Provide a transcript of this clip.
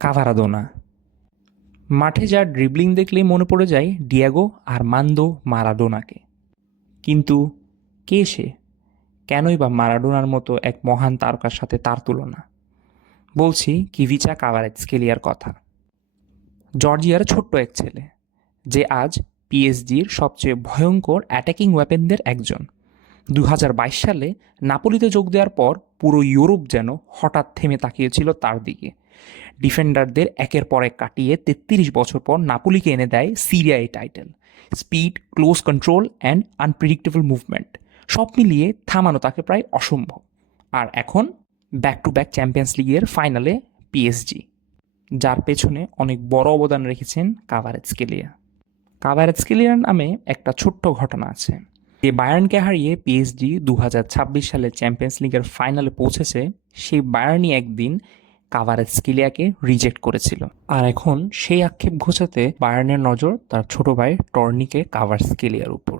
কাভারাদোনা। মাঠে যার ড্রিবলিং দেখলেই মনে পড়ে যায় ডিয়াগো আর্মান্দো মারাডোনাকে। কিন্তু কে সে? কেনই বা মারাডোনার মতো এক মহান তারকার সাথে তার তুলনা? বলছি কিভিচা কাভারাৎসকেলিয়ার কথা। জর্জিয়ার ছোট্ট এক ছেলে, যে আজ পিএসজির সবচেয়ে ভয়ঙ্কর অ্যাটাকিং ওয়েপেনদের একজন। 2022 সালে নাপোলিতে যোগ দেওয়ার পর পুরো ইউরোপ যেন হঠাৎ থেমে তাকিয়েছিল তার দিকে। ডিফেন্ডারদের একের পর এক কাটিয়ে 33 বছর পর নাপোলিকে এনে দেয় সিরিয়ায় title. Speed, close control and unpredictable movement, সব মিলিয়ে থামানো তাকে প্রায় অসম্ভব। আর এখন ব্যাক টু ব্যাক চ্যাম্পিয়ন্স লিগের ফাইনালে পিএসজি, যার পেছনে অনেক বড় অবদান রেখেছেন কাভারাৎসকেলিয়া। কাভারাৎসকেলিয়ার নামে একটা ছোট্ট ঘটনা আছে। যে বায়ার্নকে হারিয়ে পিএসজি 2026 সালে চ্যাম্পিয়ন্স লিগের ফাইনালে পৌঁছেছে, সেই বায়ার্নই একদিন কাভারাৎসকেলিয়াকে রিজেক্ট করেছিল। আর এখন সেই আক্ষেপ ঘোচাতে বায়ার্নের নজর তার ছোট ভাই টর্নিকে কাভারাৎসকেলিয়ার উপর।